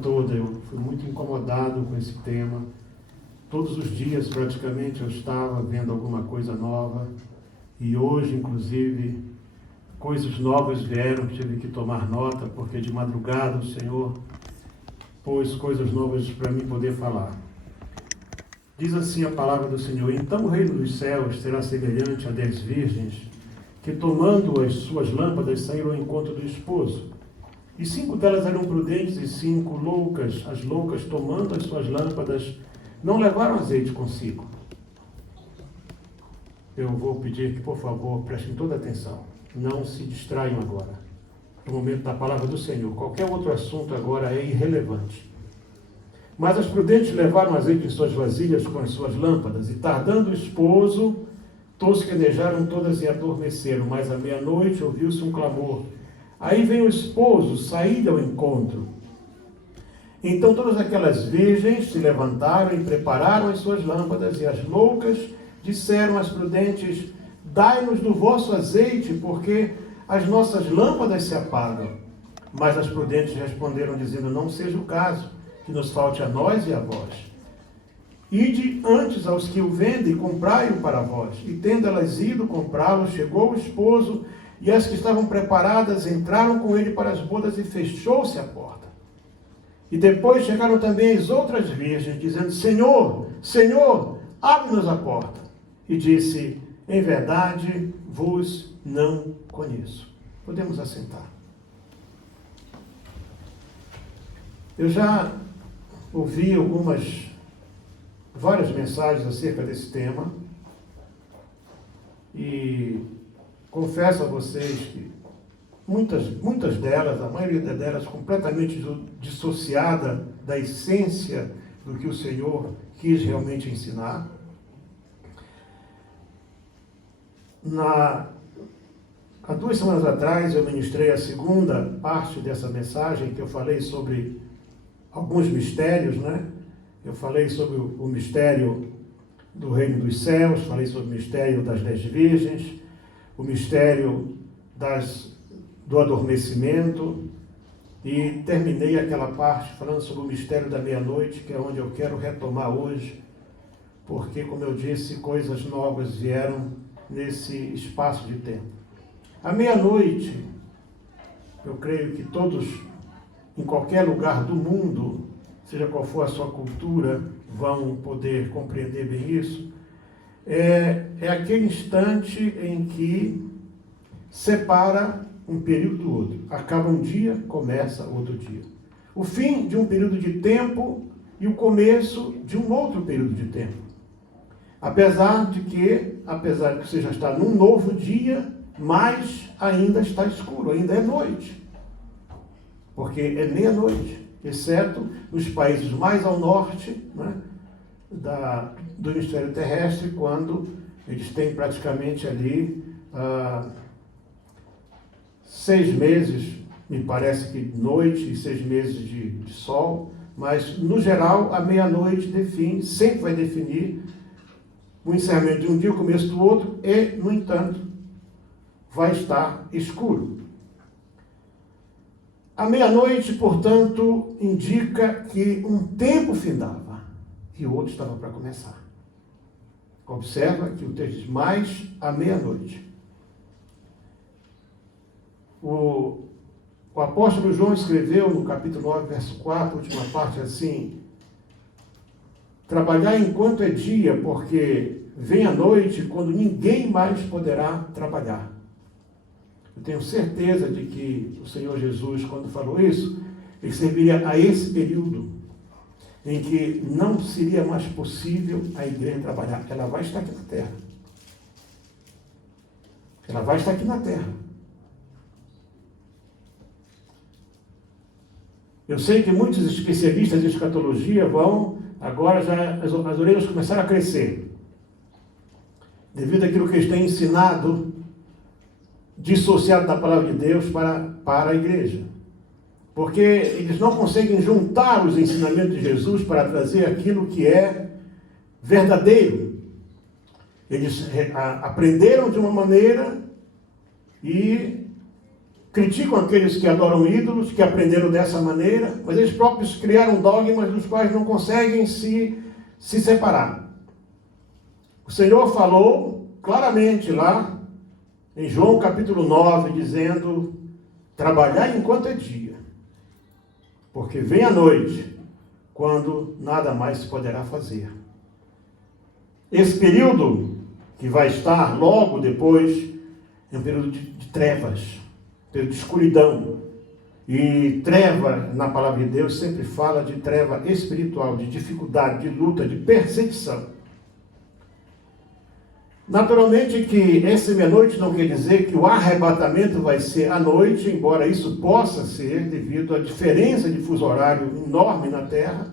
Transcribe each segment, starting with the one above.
toda eu fui muito incomodado com esse tema. Todos os dias, praticamente, eu estava vendo alguma coisa nova. E hoje, inclusive, coisas novas vieram, tive que tomar nota, porque de madrugada o Senhor pôs coisas novas para mim poder falar. Diz assim a palavra do Senhor: então o reino dos céus será semelhante a 10 virgens, que tomando as suas lâmpadas saíram ao encontro do esposo. E 5 delas eram prudentes e 5 loucas. As loucas, tomando as suas lâmpadas, não levaram azeite consigo. Eu vou pedir que, por favor, prestem toda atenção. Não se distraiam agora. No momento da palavra do Senhor. Qualquer outro assunto agora é irrelevante. Mas as prudentes levaram azeite em suas vasilhas com as suas lâmpadas, e tardando o esposo, tosquenejaram todas e adormeceram. Mas à meia-noite ouviu-se um clamor. Aí vem o esposo sair ao encontro. Então todas aquelas virgens se levantaram e prepararam as suas lâmpadas, e as loucas disseram às prudentes: dai-nos do vosso azeite, porque as nossas lâmpadas se apagam. Mas as prudentes responderam, dizendo: não seja o caso, que nos falte a nós e a vós. Ide antes aos que o vendem, comprai-o para vós. E tendo elas ido comprá-lo, chegou o esposo, e as que estavam preparadas entraram com ele para as bodas, e fechou-se a porta. E depois chegaram também as outras virgens, dizendo: Senhor, Senhor, abre-nos a porta. E disse: em verdade vos não conheço. Podemos assentar. Eu já ouvi várias mensagens acerca desse tema, e confesso a vocês que muitas delas, a maioria delas, completamente dissociada da essência do que o Senhor quis realmente ensinar. Há 2 semanas atrás eu ministrei a segunda parte dessa mensagem, que eu falei sobre alguns mistérios, né? Eu falei sobre o mistério do reino dos céus, falei sobre o mistério das 10 virgens, o mistério do adormecimento, e terminei aquela parte falando sobre o mistério da meia-noite, que é onde eu quero retomar hoje, porque, como eu disse, coisas novas vieram nesse espaço de tempo. À meia-noite, eu creio que todos, em qualquer lugar do mundo, seja qual for a sua cultura, vão poder compreender bem isso. É aquele instante em que separa um período do outro. Acaba um dia, começa outro dia. O fim de um período de tempo e o começo de um outro período de tempo. Apesar de que você já está num novo dia, mas ainda está escuro, ainda é noite. Porque é meia-noite, exceto nos países mais ao norte, né, do hemisfério terrestre, quando eles têm praticamente ali 6 meses, me parece que noite, e 6 meses de sol, mas no geral a meia-noite sempre vai definir o encerramento de um dia e o começo do outro, e, no entanto, vai estar escuro. A meia-noite, portanto, indica que um tempo findava e o outro estava para começar. Observa que o texto diz: mais à meia-noite. O apóstolo João escreveu no capítulo 9, verso 4, última parte, assim: trabalhar enquanto é dia, porque vem a noite quando ninguém mais poderá trabalhar. Eu tenho certeza de que o Senhor Jesus, quando falou isso, ele se referia a esse período em que não seria mais possível a igreja trabalhar. Ela vai estar aqui na terra. Ela vai estar aqui na terra. Eu sei que muitos especialistas em escatologia agora as orelhas começaram a crescer, devido àquilo que eles têm ensinado, dissociado da palavra de Deus para a igreja. Porque eles não conseguem juntar os ensinamentos de Jesus para trazer aquilo que é verdadeiro. Eles aprenderam de uma maneira e criticam aqueles que adoram ídolos, que aprenderam dessa maneira, mas eles próprios criaram dogmas dos quais não conseguem se separar. O Senhor falou claramente lá, em João capítulo 9, dizendo: trabalhai enquanto é dia, porque vem a noite, quando nada mais se poderá fazer. Esse período que vai estar logo depois é um período de trevas, período de escuridão. E treva, na palavra de Deus, sempre fala de treva espiritual, de dificuldade, de luta, de perseguição. Naturalmente que essa meia-noite não quer dizer que o arrebatamento vai ser à noite, embora isso possa ser devido à diferença de fuso horário enorme na Terra.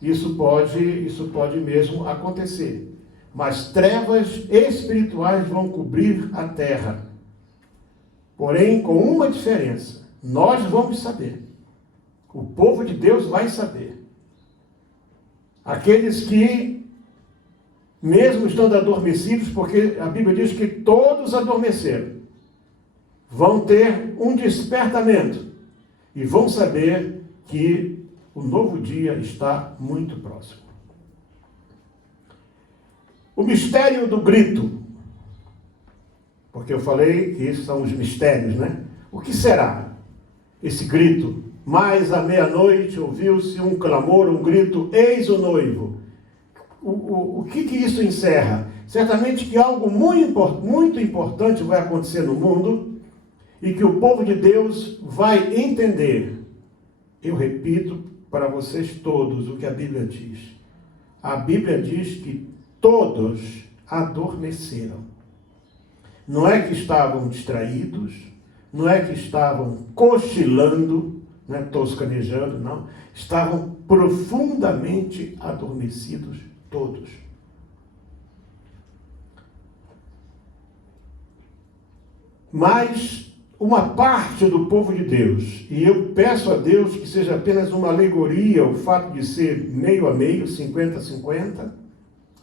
Isso pode mesmo acontecer. Mas trevas espirituais vão cobrir a Terra. Porém, com uma diferença: nós vamos saber. O povo de Deus vai saber. Aqueles que, mesmo estando adormecidos, porque a Bíblia diz que todos adormeceram, vão ter um despertamento e vão saber que o novo dia está muito próximo. O mistério do grito, porque eu falei que esses são os mistérios, né? O que será esse grito? Mais à meia-noite ouviu-se um clamor, um grito: eis o noivo. O que isso encerra? Certamente que algo muito importante vai acontecer no mundo e que o povo de Deus vai entender. Eu repito para vocês todos o que a Bíblia diz. A Bíblia diz que todos adormeceram. Não é que estavam distraídos, não é que estavam cochilando, né, toscanejando, não. Estavam profundamente adormecidos todos. Mas uma parte do povo de Deus, e eu peço a Deus que seja apenas uma alegoria o fato de ser meio a meio, 50-50,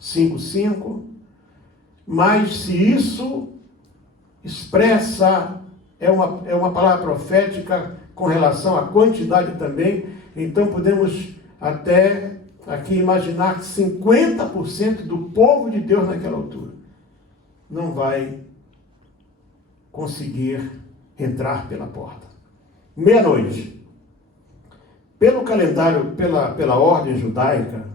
5-5, mas se isso expressa, é uma palavra profética com relação à quantidade também, então podemos até aqui imaginar que 50% do povo de Deus naquela altura não vai conseguir entrar pela porta. Meia-noite. Pelo calendário, pela ordem judaica,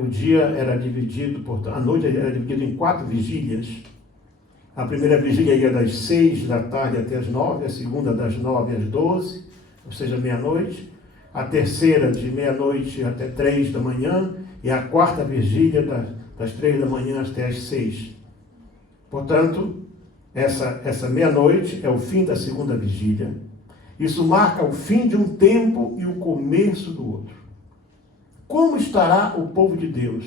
o dia era dividido, a noite era dividida em 4 vigílias. A primeira vigília ia das 6 da tarde até as 9, a segunda das 9 às 12, ou seja, meia-noite. A terceira de meia-noite até 3 da manhã, e a quarta vigília das 3 da manhã até as 6. Portanto, essa meia-noite é o fim da segunda vigília. Isso marca o fim de um tempo e o começo do outro. Como estará o povo de Deus?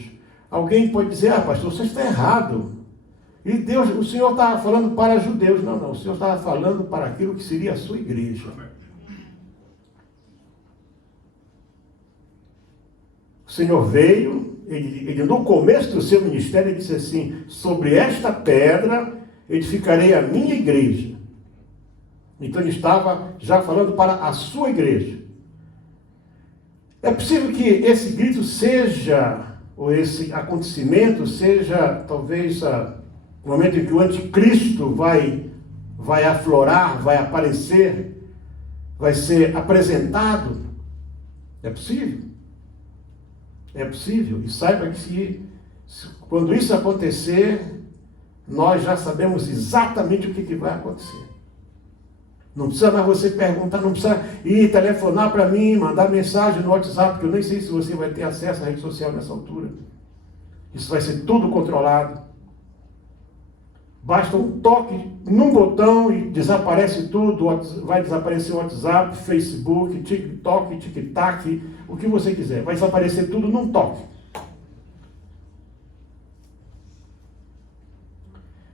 Alguém pode dizer: pastor, você está errado. E Deus, o Senhor estava falando para judeus. Não, o Senhor estava falando para aquilo que seria a sua igreja. O Senhor veio, ele no começo do seu ministério, ele disse assim: sobre esta pedra edificarei a minha igreja. Então ele estava já falando para a sua igreja. É possível que esse grito seja, ou esse acontecimento seja, talvez, o momento em que o anticristo vai aflorar, vai aparecer, vai ser apresentado. É possível. É possível. E saiba que quando isso acontecer, nós já sabemos exatamente o que vai acontecer. Não precisa mais você perguntar, não precisa ir telefonar para mim, mandar mensagem no WhatsApp, porque eu nem sei se você vai ter acesso à rede social nessa altura. Isso vai ser tudo controlado. Basta um toque num botão e desaparece tudo. Vai desaparecer o WhatsApp, Facebook, TikTok, Tic-Tac, o que você quiser. Vai desaparecer tudo num toque.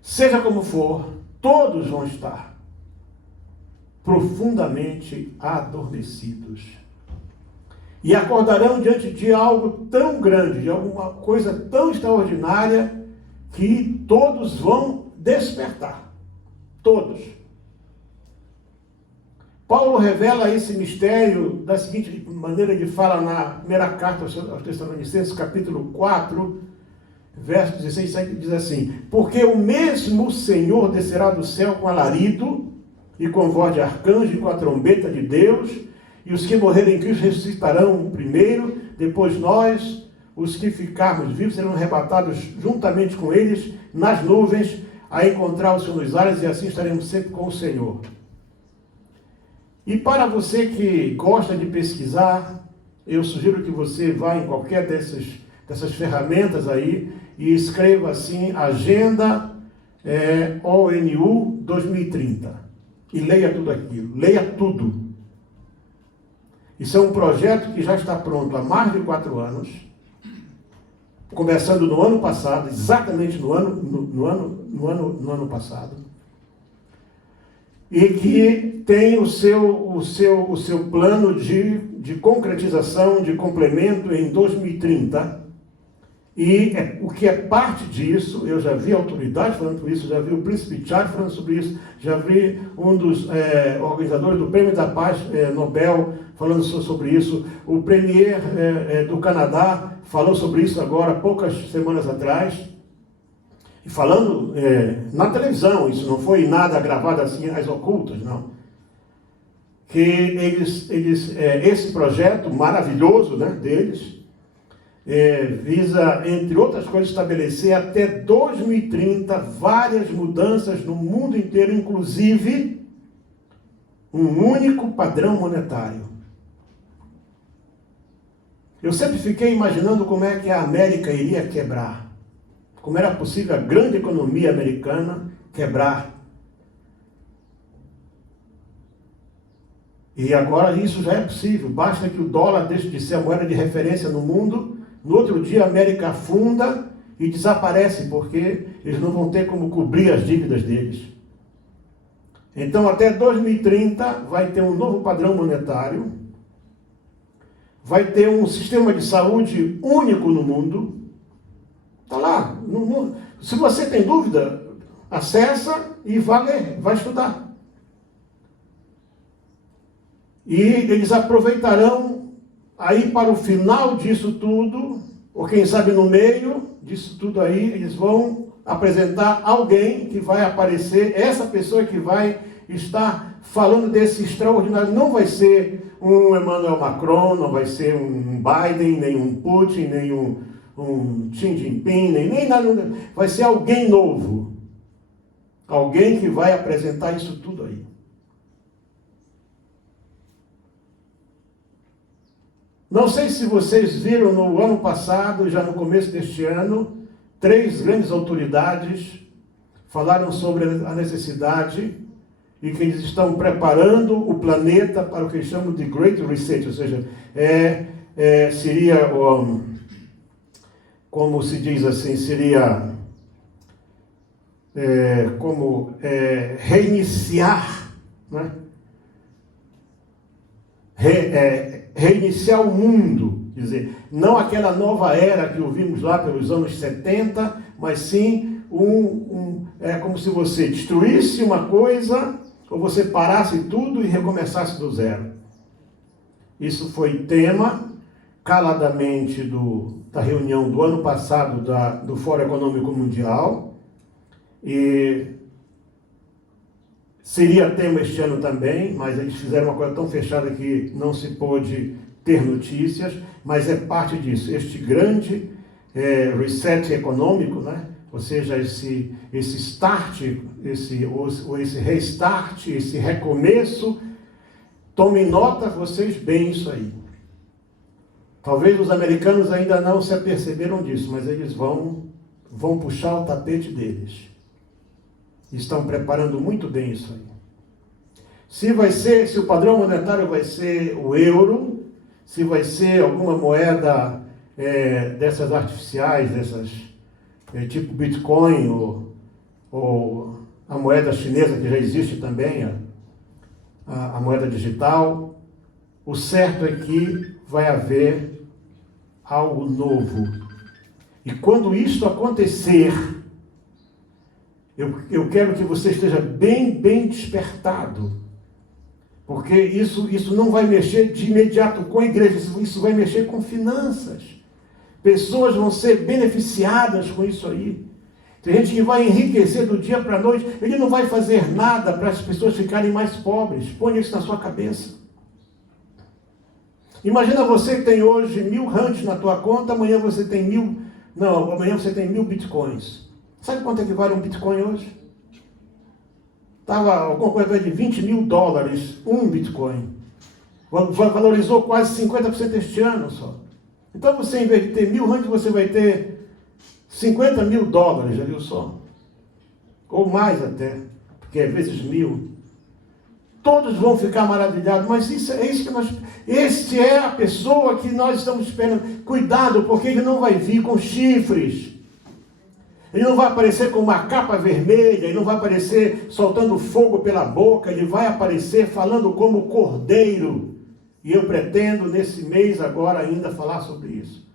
Seja como for, todos vão estar profundamente adormecidos. E acordarão diante de algo tão grande, de alguma coisa tão extraordinária, que todos vão despertar. Todos. Paulo revela esse mistério da seguinte maneira, ele fala na primeira carta aos Tessalonicenses, capítulo 4, verso 16, diz assim: porque o mesmo Senhor descerá do céu com alarido, e com voz de arcanjo, e com a trombeta de Deus, e os que morrerem em Cristo ressuscitarão primeiro, depois nós, os que ficarmos vivos, serão arrebatados juntamente com eles nas nuvens, a encontrar o Senhor nos ares, e assim estaremos sempre com o Senhor. E para você que gosta de pesquisar, eu sugiro que você vá em qualquer dessas ferramentas aí e escreva assim, Agenda ONU 2030. E leia tudo aquilo, leia tudo. Isso é um projeto que já está pronto há mais de 4 anos, começando no ano passado, exatamente no ano passado, e que tem o seu plano de concretização, de complemento em 2030. E o que é parte disso, eu já vi autoridades falando sobre isso, já vi o príncipe Charles falando sobre isso, já vi um dos organizadores do Prêmio da Paz Nobel falando sobre isso, o premier do Canadá falou sobre isso agora, poucas semanas atrás, e falando na televisão, isso não foi nada gravado assim às ocultas, não. Que esse projeto maravilhoso, né, deles, visa, entre outras coisas, estabelecer até 2030 várias mudanças no mundo inteiro, inclusive um único padrão monetário. Eu sempre fiquei imaginando como é que a América iria quebrar. Como era possível a grande economia americana quebrar. E agora isso já é possível. Basta que o dólar deixe de ser a moeda de referência no mundo. No outro dia a América afunda e desaparece, porque eles não vão ter como cobrir as dívidas deles. Então até 2030 vai ter um novo padrão monetário. Vai ter um sistema de saúde único no mundo. Está lá. Se você tem dúvida, acessa e vai ler, vai estudar. E eles aproveitarão aí para o final disso tudo, ou quem sabe no meio disso tudo aí, eles vão apresentar alguém que vai aparecer, essa pessoa que vai estar falando desse extraordinário. Não vai ser um Emmanuel Macron, não vai ser um Biden, nem um Putin, nem um Xi Jinping, nem nada. Vai ser alguém novo. Alguém que vai apresentar isso tudo aí. Não sei se vocês viram no ano passado, já no começo deste ano, 3 grandes autoridades falaram sobre a necessidade e que eles estão preparando o planeta para o que eles chamam de Great Reset, ou seja, seria, como se diz assim, seria reiniciar, né? Reiniciar o mundo, quer dizer, não aquela nova era que ouvimos lá pelos anos 70, mas sim é como se você destruísse uma coisa, ou você parasse tudo e recomeçasse do zero. Isso foi tema, caladamente, da reunião do ano passado do Fórum Econômico Mundial, e seria tema este ano também, mas eles fizeram uma coisa tão fechada que não se pôde ter notícias, mas é parte disso. Este grande reset econômico, né? Ou seja, esse start, esse restart, esse recomeço, tomem nota vocês bem isso aí. Talvez os americanos ainda não se aperceberam disso, mas eles vão puxar o tapete deles. Estão preparando muito bem isso aí. Se o padrão monetário vai ser o euro, se vai ser alguma moeda dessas artificiais, tipo Bitcoin, ou a moeda chinesa que já existe também, a moeda digital, o certo é que vai haver algo novo. E quando isso acontecer, eu quero que você esteja bem despertado, Porque isso não vai mexer de imediato com a igreja, isso vai mexer com finanças. Pessoas vão ser beneficiadas com isso aí. Tem gente que vai enriquecer do dia para a noite, ele não vai fazer nada para as pessoas ficarem mais pobres. Põe isso na sua cabeça. Imagina você que tem hoje 1.000 rands na tua conta, amanhã você tem 1.000 bitcoins. Sabe quanto é que vale um bitcoin hoje? Estava alguma coisa de $20.000 um bitcoin. Valorizou quase 50% este ano só. Então você, em vez de ter 1.000 rands, você vai ter $50.000, já viu só? Ou mais até, porque é vezes 1.000. Todos vão ficar maravilhados, mas este é a pessoa que nós estamos esperando. Cuidado, porque ele não vai vir com chifres. Ele não vai aparecer com uma capa vermelha, ele não vai aparecer soltando fogo pela boca, ele vai aparecer falando como cordeiro. E eu pretendo, nesse mês agora, ainda falar sobre isso.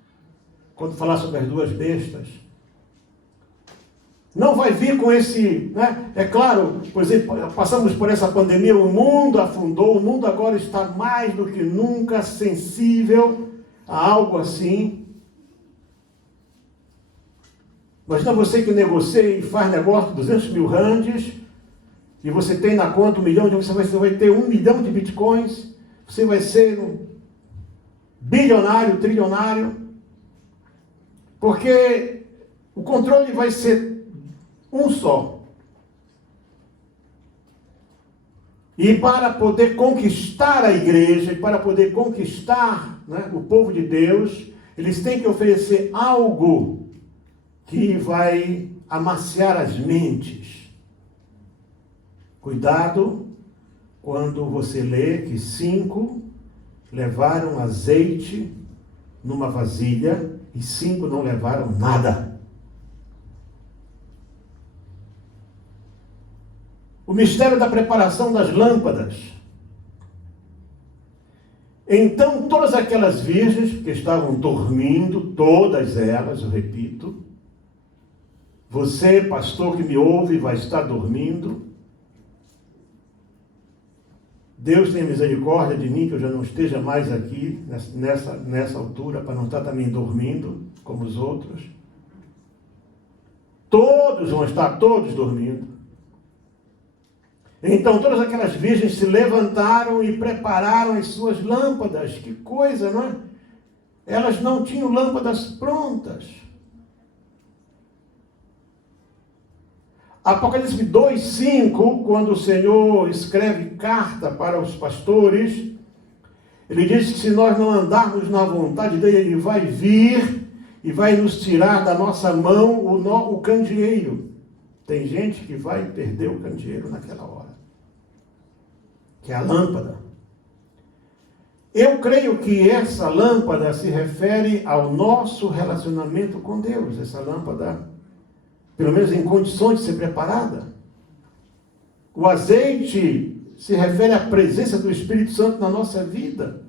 Quando falar sobre as duas bestas. Não vai vir com esse, né? É claro, por exemplo, passamos por essa pandemia, o mundo afundou, o mundo agora está mais do que nunca sensível a algo assim. Imagina você que negocia e faz negócio de 200.000 rands, e você tem na conta 1 milhão, você vai ter 1 milhão de bitcoins, você vai ser um bilionário, trilionário, porque o controle vai ser um só. E para poder conquistar a igreja, e para poder conquistar, né, o povo de Deus, eles têm que oferecer algo que vai amaciar as mentes. Cuidado quando você lê que 5 levaram azeite numa vasilha e 5 não levaram nada. O mistério da preparação das lâmpadas. Então, todas aquelas virgens que estavam dormindo, todas elas, eu repito, você, pastor que me ouve, vai estar dormindo. Deus tenha misericórdia de mim, que eu já não esteja mais aqui, nessa altura, para não estar também dormindo, como os outros. Todos vão estar dormindo. Então todas aquelas virgens se levantaram e prepararam as suas lâmpadas. Que coisa, não é? Elas não tinham lâmpadas prontas. Apocalipse 2:5, quando o Senhor escreve carta para os pastores, ele diz que se nós não andarmos na vontade dele, ele vai vir e vai nos tirar da nossa mão o candeeiro. Tem gente que vai perder o candeeiro naquela hora, que é a lâmpada. Eu creio que essa lâmpada se refere ao nosso relacionamento com Deus. Essa lâmpada, pelo menos em condições de ser preparada. O azeite se refere à presença do Espírito Santo na nossa vida.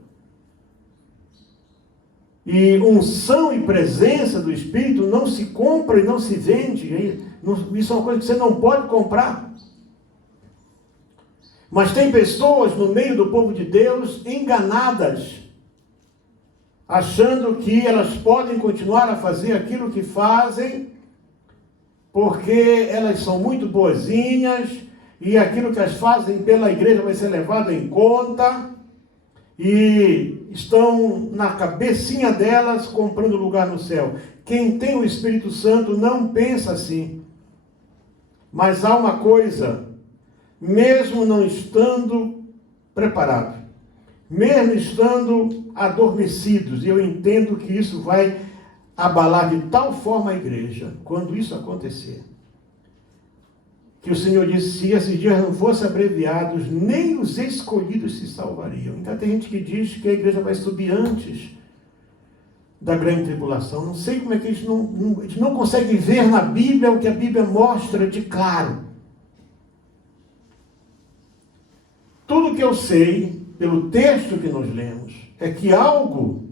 E unção e presença do Espírito não se compra e não se vende. Isso é uma coisa que você não pode comprar. Mas tem pessoas no meio do povo de Deus enganadas, achando que elas podem continuar a fazer aquilo que fazem, porque elas são muito boazinhas, e aquilo que elas fazem pela igreja vai ser levado em conta, e estão na cabecinha delas comprando lugar no céu. Quem tem o Espírito Santo não pensa assim. Mas há uma coisa, mesmo não estando preparado, mesmo estando adormecidos, e eu entendo que isso vai abalar de tal forma a igreja, quando isso acontecer, que o Senhor disse, se esses dias não fossem abreviados, nem os escolhidos se salvariam. Então tem gente que diz que a igreja vai subir antes da grande tribulação. Não sei como é que a gente não consegue ver na Bíblia o que a Bíblia mostra de claro. Tudo que eu sei, pelo texto que nós lemos, é que algo,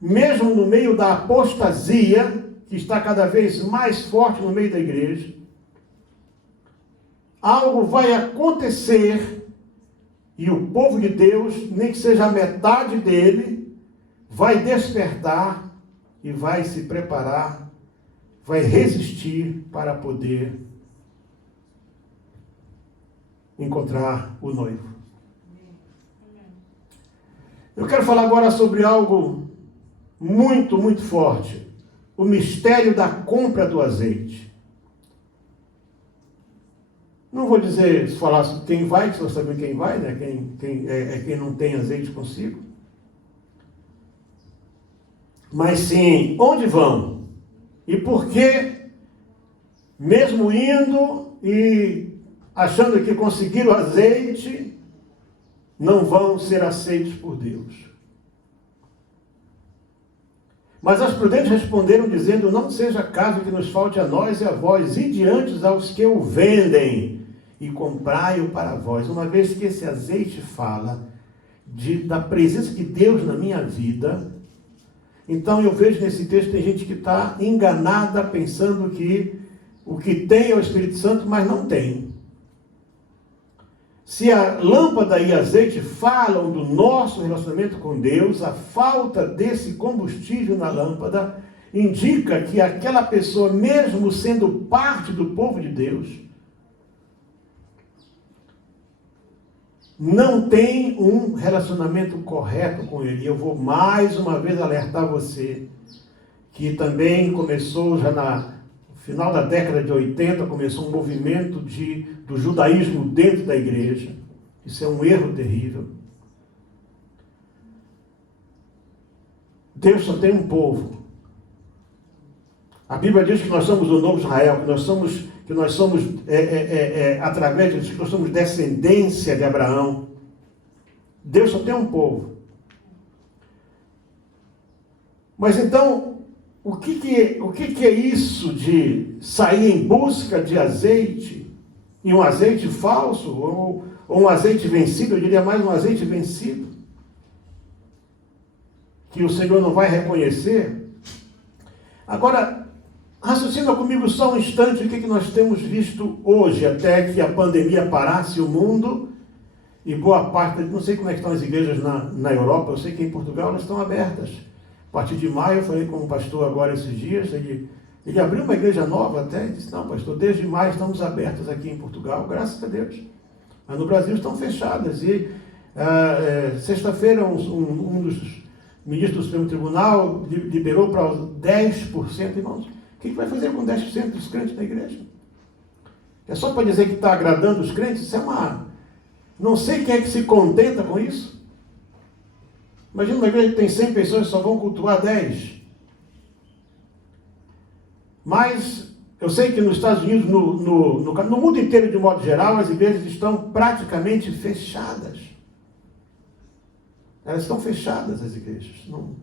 mesmo no meio da apostasia, que está cada vez mais forte no meio da igreja, algo vai acontecer e o povo de Deus, nem que seja a metade dele, vai despertar e vai se preparar, vai resistir para poder encontrar o noivo. Eu quero falar agora sobre algo muito, muito forte. O mistério da compra do azeite. Não vou dizer, falar sobre quem vai, que você vai saber quem vai, né? Quem não tem azeite consigo. Mas sim, onde vão? E por que, mesmo indo e achando que conseguiram azeite, não vão ser aceitos por Deus? Mas as prudentes responderam, dizendo: não seja caso que nos falte a nós e a vós, e diante aos que o vendem, e comprai-o para vós. Uma vez que esse azeite fala da presença de Deus na minha vida, então eu vejo nesse texto, tem gente que está enganada, pensando que o que tem é o Espírito Santo, mas não tem. Se a lâmpada e azeite falam do nosso relacionamento com Deus, a falta desse combustível na lâmpada indica que aquela pessoa, mesmo sendo parte do povo de Deus, não tem um relacionamento correto com Ele. Eu vou mais uma vez alertar você, que também começou já no final da década de 80, começou um movimento do judaísmo dentro da igreja. Isso é um erro terrível. Deus só tem um povo. A Bíblia diz que nós somos o novo Israel, que nós somos através disso, que nós somos descendência de Abraão. Deus só tem um povo. Mas então, o que é isso de sair em busca de azeite, e um azeite falso, ou um azeite vencido? Eu diria mais um azeite vencido, que o Senhor não vai reconhecer. Agora, raciocina comigo só um instante o que nós temos visto hoje, até que a pandemia parasse o mundo, e boa parte, não sei como é que estão as igrejas na Europa, eu sei que em Portugal elas estão abertas. A partir de maio, eu falei com um pastor agora esses dias, ele abriu uma igreja nova até, e disse: não, pastor, desde maio estamos abertos aqui em Portugal, graças a Deus. Mas no Brasil estão fechadas. E sexta-feira um dos ministros do Supremo Tribunal liberou para 10%, irmãos. O que vai fazer com 10% dos crentes na igreja? É só para dizer que está agradando os crentes? Isso é uma... Não sei quem é que se contenta com isso. Imagina uma igreja que tem 100 pessoas e só vão cultuar 10. Mas eu sei que nos Estados Unidos, no mundo inteiro de modo geral, as igrejas estão praticamente fechadas. Elas estão fechadas, as igrejas. Não.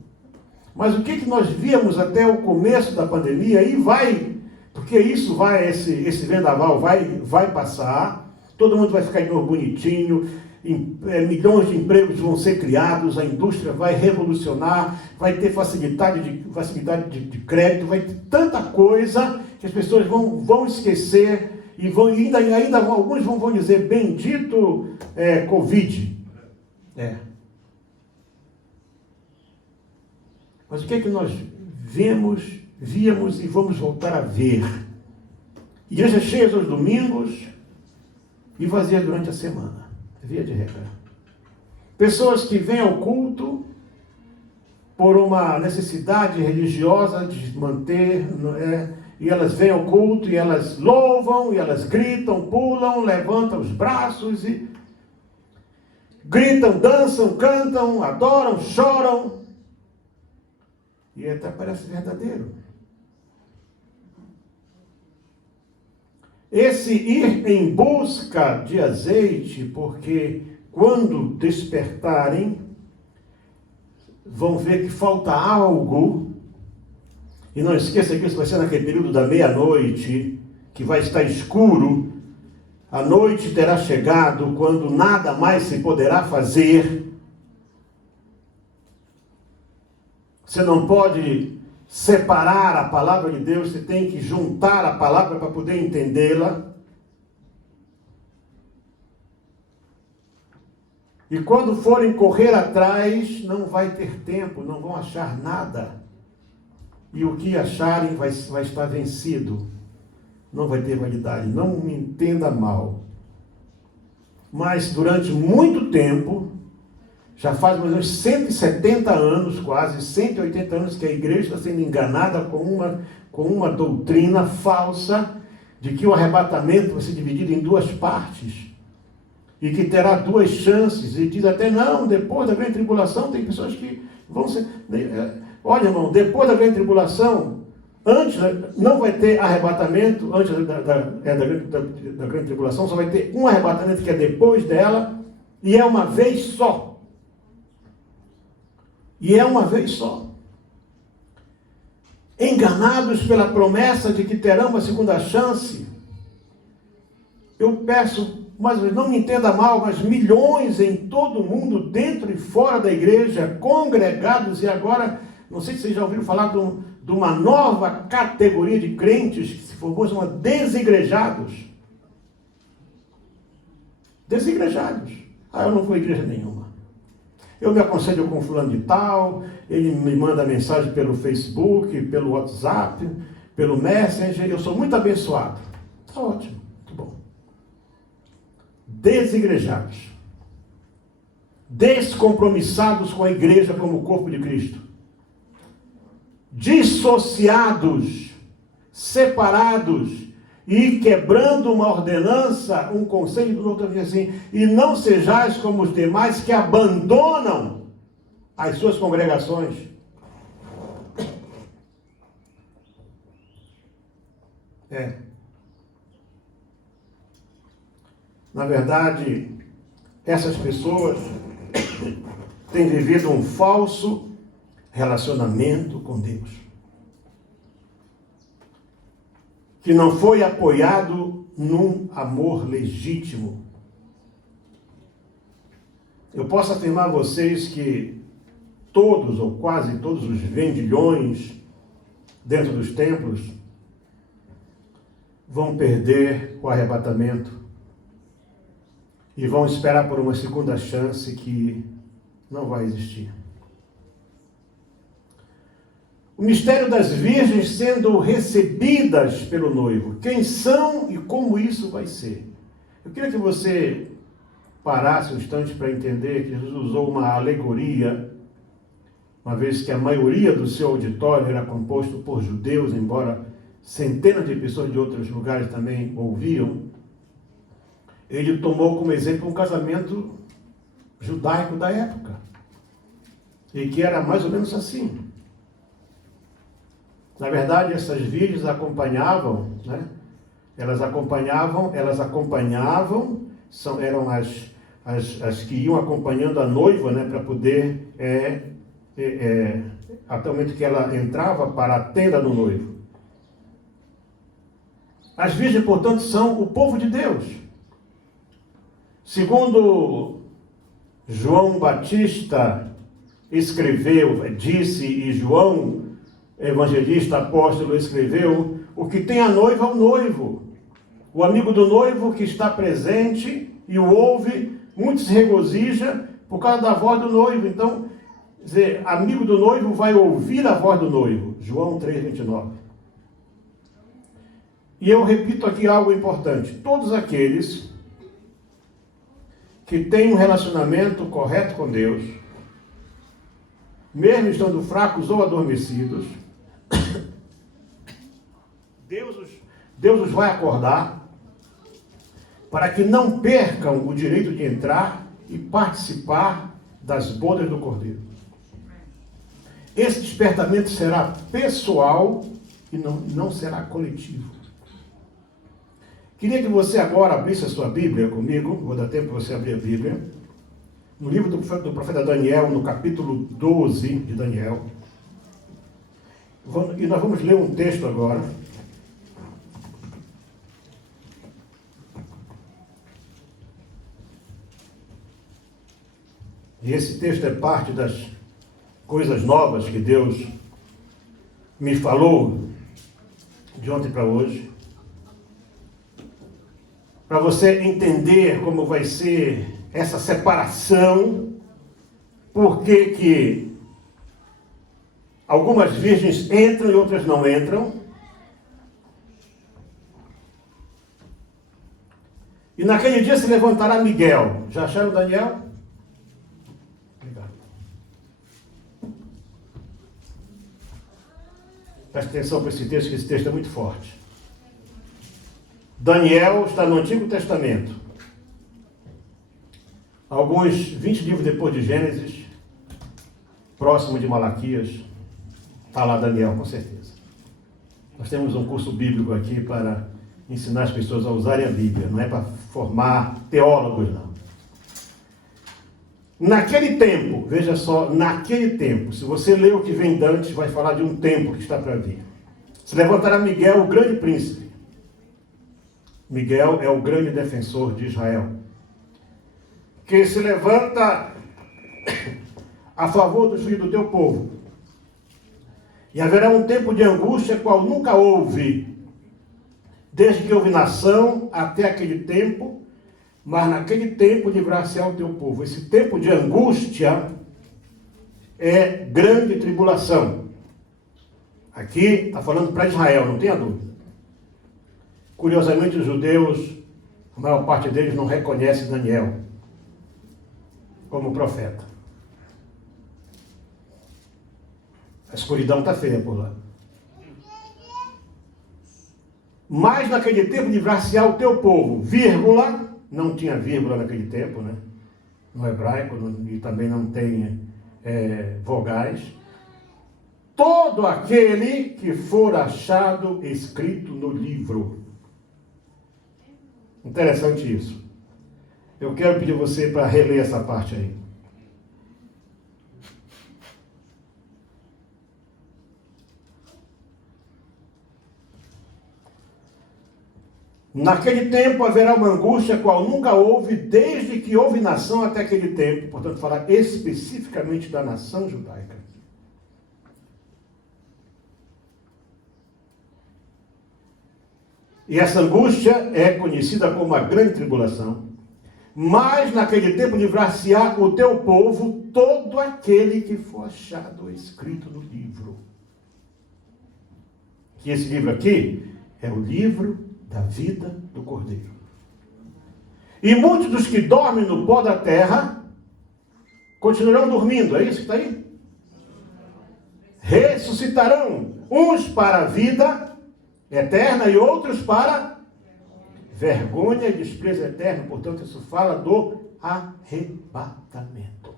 Mas o que nós víamos até o começo da pandemia, e vai, porque isso vai, esse vendaval vai passar, todo mundo vai ficar de novo bonitinho, milhões de empregos vão ser criados, a indústria vai revolucionar, vai ter facilidade de crédito, vai ter tanta coisa que as pessoas vão esquecer, e ainda alguns vão dizer: bendito Covid. Mas o que nós víamos e vamos voltar a ver? Igrejas cheias aos domingos e vazias durante a semana, via de regra. Pessoas que vêm ao culto por uma necessidade religiosa de manter, e elas vêm ao culto e elas louvam, e elas gritam, pulam, levantam os braços e gritam, dançam, cantam, adoram, choram. E até parece verdadeiro. Esse ir em busca de azeite, porque quando despertarem, vão ver que falta algo. E não esqueça que isso vai ser naquele período da meia-noite, que vai estar escuro. A noite terá chegado quando nada mais se poderá fazer. Você não pode separar a palavra de Deus, você tem que juntar a palavra para poder entendê-la. E quando forem correr atrás, não vai ter tempo, não vão achar nada. E o que acharem vai estar vencido. Não vai ter validade. Não me entenda mal. Mas durante muito tempo, já faz mais ou menos 170 anos, quase 180 anos, que a igreja está sendo enganada com uma doutrina falsa de que o arrebatamento vai ser dividido em duas partes. E que terá duas chances. E diz até, não, depois da grande tribulação, tem pessoas que vão ser... Olha, irmão, depois da grande tribulação, antes não vai ter arrebatamento, antes da grande tribulação, só vai ter um arrebatamento que é depois dela, e é uma vez só. E é uma vez só. Enganados pela promessa de que terão uma segunda chance, eu peço, mas não me entenda mal, mas milhões em todo o mundo, dentro e fora da igreja, congregados, e agora, não sei se vocês já ouviram falar de uma nova categoria de crentes que se formou, chama desigrejados. Desigrejados. Eu não vou a igreja nenhuma. Eu me aconselho com fulano de tal, ele me manda mensagem pelo Facebook, pelo WhatsApp, pelo Messenger, eu sou muito abençoado. Está ótimo, muito bom. Desigrejados. Descompromissados com a igreja como corpo de Cristo. Dissociados, separados, e quebrando uma ordenança, um conselho do outro diz assim, e não sejais como os demais que abandonam as suas congregações. Na verdade, essas pessoas têm vivido um falso relacionamento com Deus, que não foi apoiado num amor legítimo. Eu posso afirmar a vocês que todos, ou quase todos os vendilhões dentro dos templos vão perder o arrebatamento e vão esperar por uma segunda chance que não vai existir. O mistério das virgens sendo recebidas pelo noivo. Quem são e como isso vai ser? Eu queria que você parasse um instante para entender que Jesus usou uma alegoria, uma vez que a maioria do seu auditório era composto por judeus, embora centenas de pessoas de outros lugares também ouviam. Ele tomou como exemplo um casamento judaico da época, e que era mais ou menos assim. Na verdade, essas virgens acompanhavam, né? Elas acompanhavam, eram as que iam acompanhando a noiva, né? Para poder, até o momento que ela entrava para a tenda do noivo. As virgens, portanto, são o povo de Deus. Segundo João Batista disse, e João, evangelista, apóstolo, escreveu, o que tem a noiva é o noivo. O amigo do noivo que está presente e o ouve, muito se regozija por causa da voz do noivo. Então, dizer, amigo do noivo vai ouvir a voz do noivo. João 3,29. E eu repito aqui algo importante. Todos aqueles que têm um relacionamento correto com Deus, mesmo estando fracos ou adormecidos, Deus os vai acordar para que não percam o direito de entrar e participar das bodas do Cordeiro. Esse despertamento será pessoal e não será coletivo. Queria que você agora abrisse a sua Bíblia comigo, vou dar tempo para você abrir a Bíblia, no livro do profeta Daniel, no capítulo 12 de Daniel. E nós vamos ler um texto agora. E esse texto é parte das coisas novas que Deus me falou de ontem para hoje. Para você entender como vai ser essa separação, por que algumas virgens entram e outras não entram. E naquele dia se levantará Miguel. Já acharam Daniel? Obrigado. Preste atenção para esse texto, que esse texto é muito forte. Daniel está no Antigo Testamento. Alguns 20 livros depois de Gênesis, próximo de Malaquias, está lá Daniel, com certeza. Nós temos um curso bíblico aqui para ensinar as pessoas a usarem a Bíblia, não é para formar teólogos, não. Naquele tempo, veja só, naquele tempo, se você ler o que vem antes, vai falar de um tempo que está para vir. Se levantará Miguel, o grande príncipe. Miguel é o grande defensor de Israel, que se levanta a favor dos filhos do teu povo. E haverá um tempo de angústia, qual nunca houve, desde que houve nação até aquele tempo, mas naquele tempo livrar-se-á o teu povo. Esse tempo de angústia é grande tribulação. Aqui está falando para Israel, não tenha dúvida. Curiosamente, os judeus, a maior parte deles não reconhece Daniel como profeta. A escuridão está feia por lá. Mas naquele tempo livrar-se-á o teu povo, vírgula, não tinha vírgula naquele tempo, né? No hebraico, e também não tem vogais. Todo aquele que for achado escrito no livro. Interessante isso. Eu quero pedir você para reler essa parte aí. Naquele tempo haverá uma angústia qual nunca houve, desde que houve nação até aquele tempo. Portanto, falar especificamente da nação judaica. E essa angústia é conhecida como a grande tribulação. Mas naquele tempo livrar-se-á o teu povo, todo aquele que for achado escrito no livro. Que esse livro aqui é o livro da vida do Cordeiro. E muitos dos que dormem no pó da terra continuarão dormindo. É isso que está aí? Ressuscitarão, uns para a vida eterna e outros para vergonha e desprezo eterno. Portanto, isso fala do arrebatamento.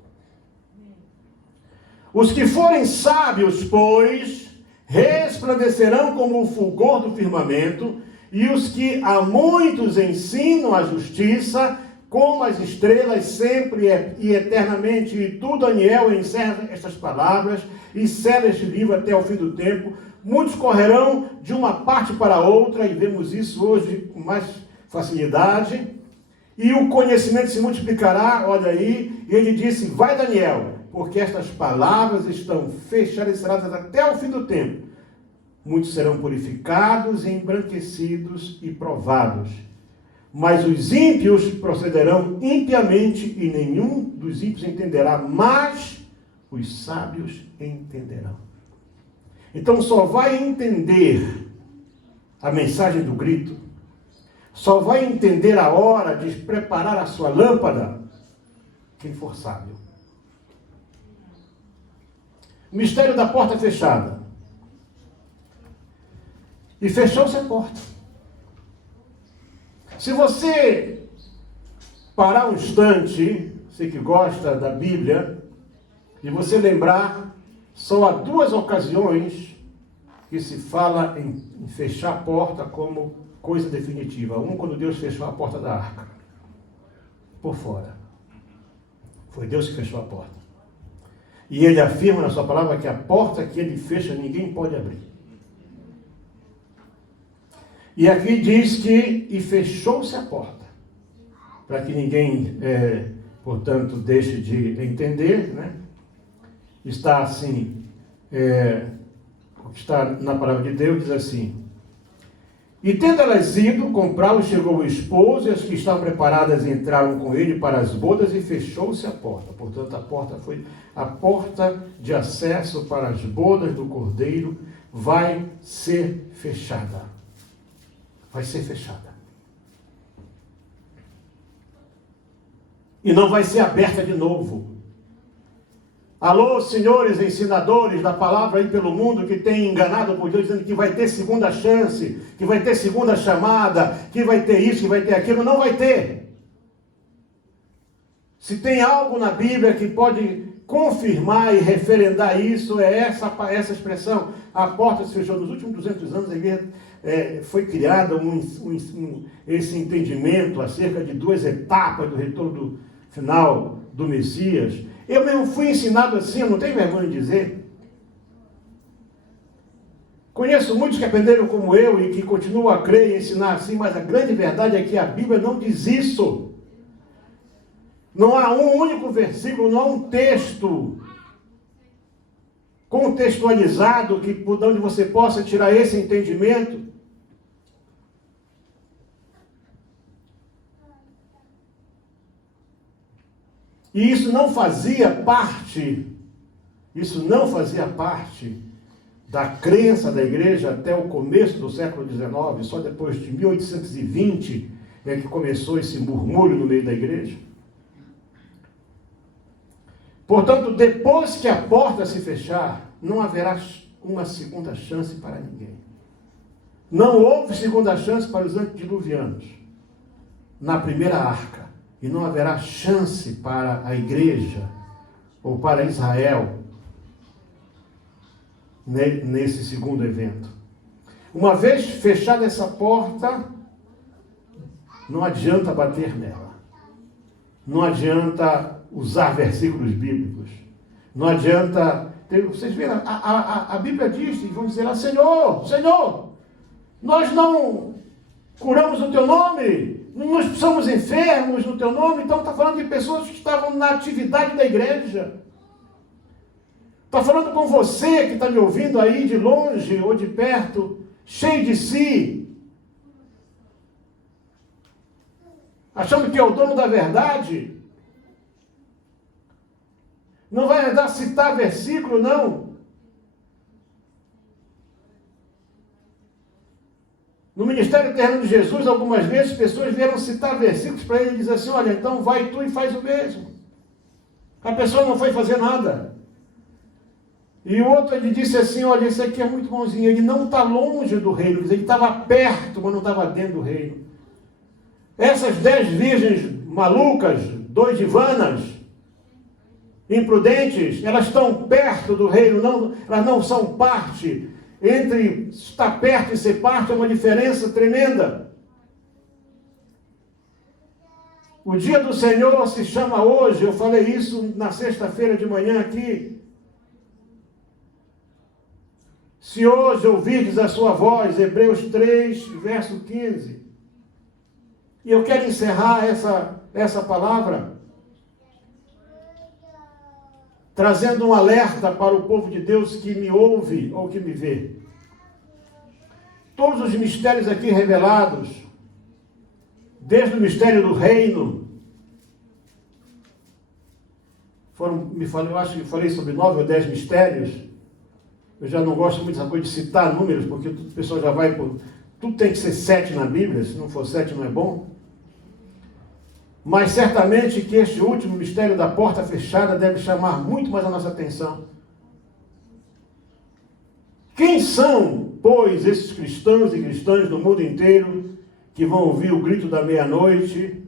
Os que forem sábios, pois, resplandecerão como o fulgor do firmamento, e os que a muitos ensinam a justiça, como as estrelas, sempre e eternamente. E tu, Daniel, encerra estas palavras e sela este livro até o fim do tempo. Muitos correrão de uma parte para outra, e vemos isso hoje com mais facilidade, e o conhecimento se multiplicará, olha aí, e ele disse, vai Daniel, porque estas palavras estão fechadas e seladas até o fim do tempo. Muitos serão purificados, embranquecidos e provados. Mas os ímpios procederão impiamente, e nenhum dos ímpios entenderá, mas os sábios entenderão. Então só vai entender a mensagem do grito, só vai entender a hora de preparar a sua lâmpada quem for sábio. O mistério da porta fechada. E fechou-se a porta. Se você parar um instante, você que gosta da Bíblia, e você lembrar, só há duas ocasiões que se fala em fechar a porta como coisa definitiva. Um, quando Deus fechou a porta da arca, por fora. Foi Deus que fechou a porta. E ele afirma na sua palavra que a porta que ele fecha, ninguém pode abrir. E aqui diz que, e fechou-se a porta, para que ninguém, portanto, deixe de entender, né? Está assim, o que está na palavra de Deus diz assim, E tendo elas ido comprá-lo, chegou o esposo, e as que estavam preparadas entraram com ele para as bodas, e fechou-se a porta. Portanto, a porta foi a porta de acesso para as bodas do Cordeiro, vai ser fechada. Vai ser fechada. E não vai ser aberta de novo. Alô, senhores ensinadores da palavra aí pelo mundo que tem enganado por Deus, dizendo que vai ter segunda chance, que vai ter segunda chamada, que vai ter isso, que vai ter aquilo. Não vai ter. Se tem algo na Bíblia que pode confirmar e referendar isso, é essa expressão. A porta se fechou. Nos últimos 200 anos, a igreja foi criada esse entendimento acerca de duas etapas do retorno final do Messias. Eu mesmo fui ensinado assim, eu não tenho vergonha de dizer. Conheço muitos que aprenderam como eu e que continuam a crer e ensinar assim, mas a grande verdade é que a Bíblia não diz isso. Não há um único versículo, não há um texto contextualizado de onde você possa tirar esse entendimento. E isso não fazia parte da crença da igreja até o começo do século XIX, só depois de 1820 é que começou esse murmúrio no meio da igreja. Portanto, depois que a porta se fechar, não haverá uma segunda chance para ninguém. Não houve segunda chance para os antediluvianos na primeira arca. E não haverá chance para a igreja ou para Israel nesse segundo evento. Uma vez fechada essa porta, não adianta bater nela. Não adianta usar versículos bíblicos. Não adianta... Vocês viram, a Bíblia diz, e vão dizer lá, Senhor, nós não curamos o teu nome, nós somos enfermos no teu nome. Então está falando de pessoas que estavam na atividade da igreja. Está falando com você que está me ouvindo aí de longe ou de perto, cheio de si, achando que é o dono da verdade. Não vai andar citar versículo, não. No ministério terreno de Jesus, algumas vezes, pessoas vieram citar versículos para ele e dizer assim, olha, então vai tu e faz o mesmo. A pessoa não foi fazer nada. E o outro, ele disse assim, olha, esse aqui é muito bonzinho. Ele não está longe do reino, ele estava perto, mas não estava dentro do reino. Essas 10 virgens malucas, doidivanas, imprudentes, elas estão perto do reino, elas não são parte. Entre estar perto e ser parte é uma diferença tremenda. O dia do Senhor se chama hoje, eu falei isso na sexta-feira de manhã aqui. Se hoje ouvirdes a sua voz, Hebreus 3, verso 15. E eu quero encerrar essa palavra trazendo um alerta para o povo de Deus que me ouve ou que me vê. Todos os mistérios aqui revelados, desde o mistério do reino, eu acho que falei sobre 9 ou 10 mistérios. Eu já não gosto muito dessa coisa de citar números, porque o pessoal já vai por... Tudo tem que ser 7 na Bíblia, se não for 7 não é bom. Mas certamente que este último mistério da porta fechada deve chamar muito mais a nossa atenção. Quem são, pois, esses cristãos e cristãs do mundo inteiro que vão ouvir o grito da meia-noite,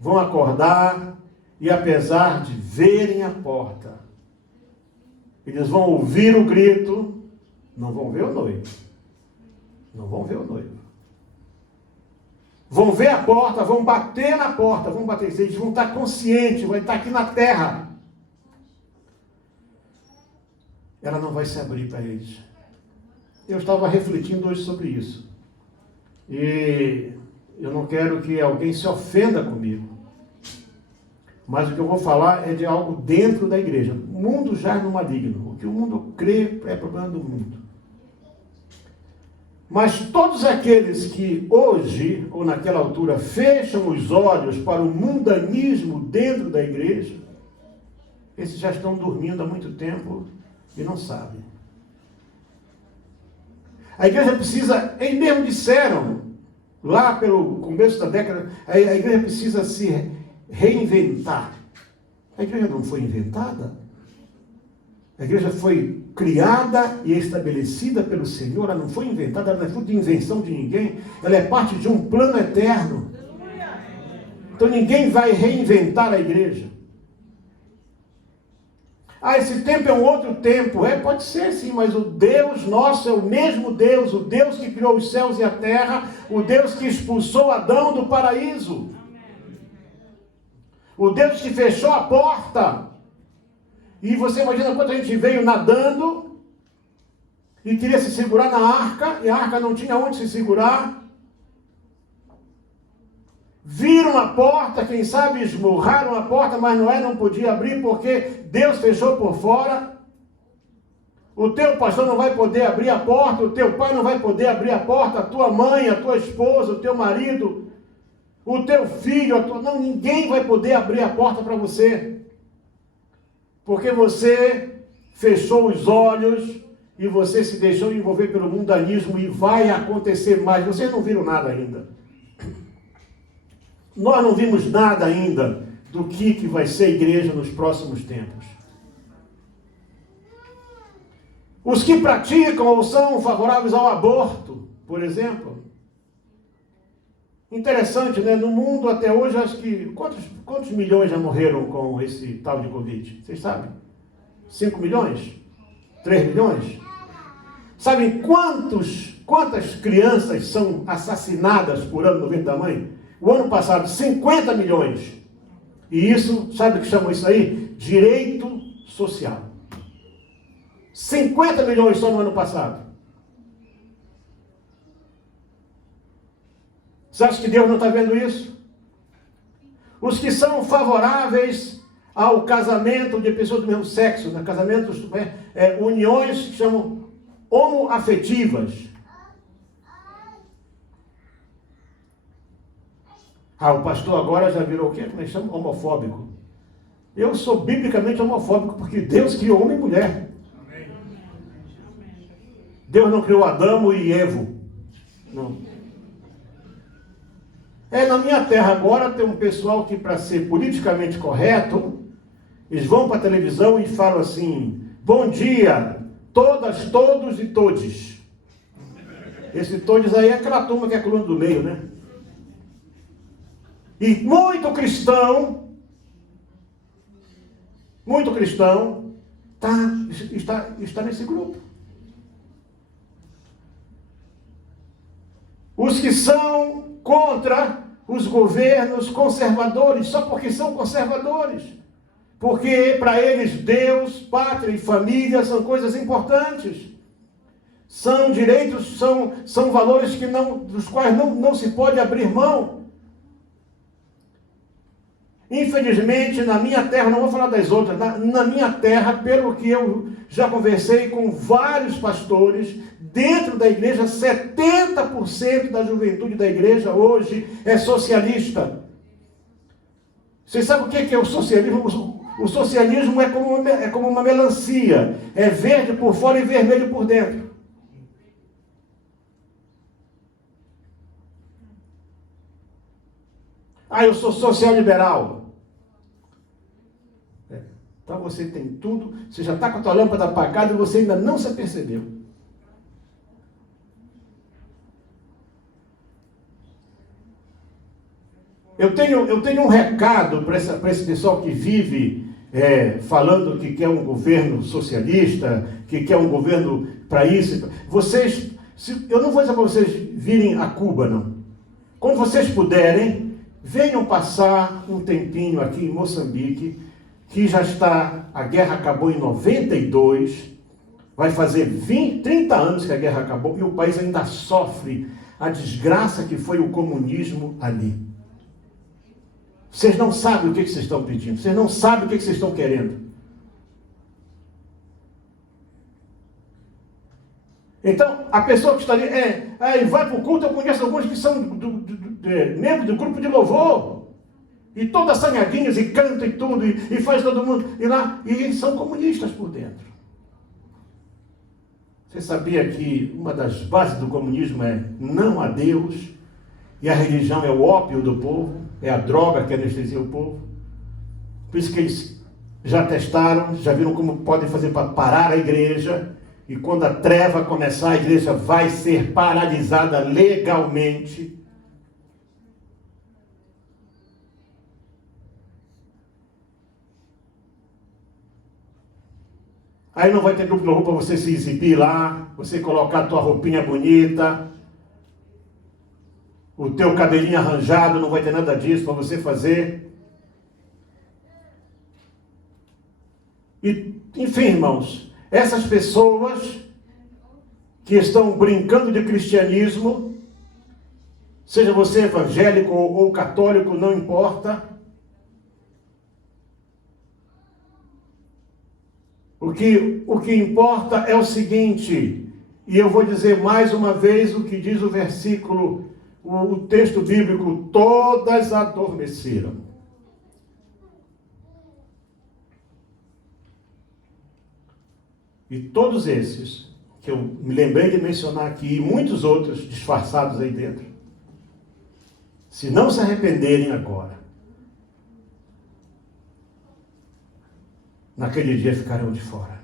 vão acordar e, apesar de verem a porta, eles vão ouvir o grito, não vão ver o noivo. Não vão ver o noivo. Vão ver a porta, vão bater na porta, eles vão estar conscientes, vão estar aqui na terra. Ela não vai se abrir para eles. Eu estava refletindo hoje sobre isso. E eu não quero que alguém se ofenda comigo. Mas o que eu vou falar é de algo dentro da igreja. O mundo jaz no maligno. O que o mundo crê é problema do mundo. Mas todos aqueles que hoje, ou naquela altura, fecham os olhos para o mundanismo dentro da igreja, esses já estão dormindo há muito tempo e não sabem. A igreja precisa, eles mesmo disseram, lá pelo começo da década, a igreja precisa se reinventar. A igreja não foi inventada. A igreja foi criada e estabelecida pelo Senhor, ela não foi inventada, ela não é fruto de invenção de ninguém, ela é parte de um plano eterno. Então ninguém vai reinventar a igreja. Esse tempo é um outro tempo. Pode ser sim, mas o Deus nosso é o mesmo Deus, o Deus que criou os céus e a terra, o Deus que expulsou Adão do paraíso, o Deus que fechou a porta. E você imagina quando a gente veio nadando e queria se segurar na arca, e a arca não tinha onde se segurar. Viram a porta, quem sabe esmurraram a porta, mas Noé não podia abrir porque Deus fechou por fora. O teu pastor não vai poder abrir a porta, o teu pai não vai poder abrir a porta, a tua mãe, a tua esposa, o teu marido, o teu filho, não, ninguém vai poder abrir a porta para você. Porque você fechou os olhos e você se deixou envolver pelo mundanismo e vai acontecer mais. Vocês não viram nada ainda. Nós não vimos nada ainda do que vai ser a igreja nos próximos tempos. Os que praticam ou são favoráveis ao aborto, por exemplo. Interessante, né? No mundo até hoje, acho que... Quantos milhões já morreram com esse tal de Covid? Vocês sabem? 5 milhões? 3 milhões? Sabem quantas crianças são assassinadas por ano no ventre da mãe? O ano passado, 50 milhões. E isso, sabe o que chamam isso aí? Direito social. 50 milhões só no ano passado. Você acha que Deus não está vendo isso? Os que são favoráveis ao casamento de pessoas do mesmo sexo, né? Casamentos, uniões que chamam homoafetivas. O pastor agora já virou o quê? Como é que chama? Homofóbico. Eu sou biblicamente homofóbico porque Deus criou homem e mulher. Deus não criou Adão e Evo. Não. Na minha terra agora tem um pessoal que, para ser politicamente correto, eles vão para a televisão e falam assim: bom dia, todas, todos e todes. Esse todes aí é aquela turma que é a coluna do meio, né? E muito cristão está nesse grupo. Os que são contra os governos conservadores, só porque são conservadores. Porque para eles Deus, pátria e família são coisas importantes. São direitos, são valores dos quais não se pode abrir mão. Infelizmente, na minha terra, não vou falar das outras, na minha terra, pelo que eu já conversei com vários pastores, dentro da igreja, 70% da juventude da igreja hoje é socialista. Vocês sabem o que é o socialismo? O socialismo é como uma melancia, é verde por fora e vermelho por dentro. Eu sou social-liberal. Então você tem tudo, você já está com a tua lâmpada apagada e você ainda não se apercebeu. Eu tenho um recado para esse pessoal que vive falando que quer um governo socialista, que quer um governo para isso. Eu não vou dizer para vocês virem a Cuba, não. Quando vocês puderem, venham passar um tempinho aqui em Moçambique, que a guerra acabou em 92, vai fazer 30 anos que a guerra acabou, e o país ainda sofre a desgraça que foi o comunismo ali. Vocês não sabem o que vocês estão pedindo, vocês não sabem o que vocês estão querendo. Então, a pessoa que está ali, e vai para o culto, eu conheço alguns que são membros do grupo de louvor, e todas assanhadinhas, e canta e tudo, e faz todo mundo, e são comunistas por dentro. Você sabia que uma das bases do comunismo é não a Deus, e a religião é o ópio do povo, é a droga que anestesia o povo? Por isso que eles já testaram, já viram como podem fazer para parar a igreja, e quando a treva começar, a igreja vai ser paralisada legalmente. Aí não vai ter grupo de louvor para você se exibir lá, você colocar a tua roupinha bonita, o teu cabelinho arranjado, não vai ter nada disso para você fazer. E, enfim, irmãos, essas pessoas que estão brincando de cristianismo, seja você evangélico ou católico, não importa. O que importa é o seguinte, e eu vou dizer mais uma vez o que diz o versículo, o texto bíblico: todas adormeceram. E todos esses, que eu me lembrei de mencionar aqui, e muitos outros disfarçados aí dentro, se não se arrependerem agora, naquele dia ficarão de fora.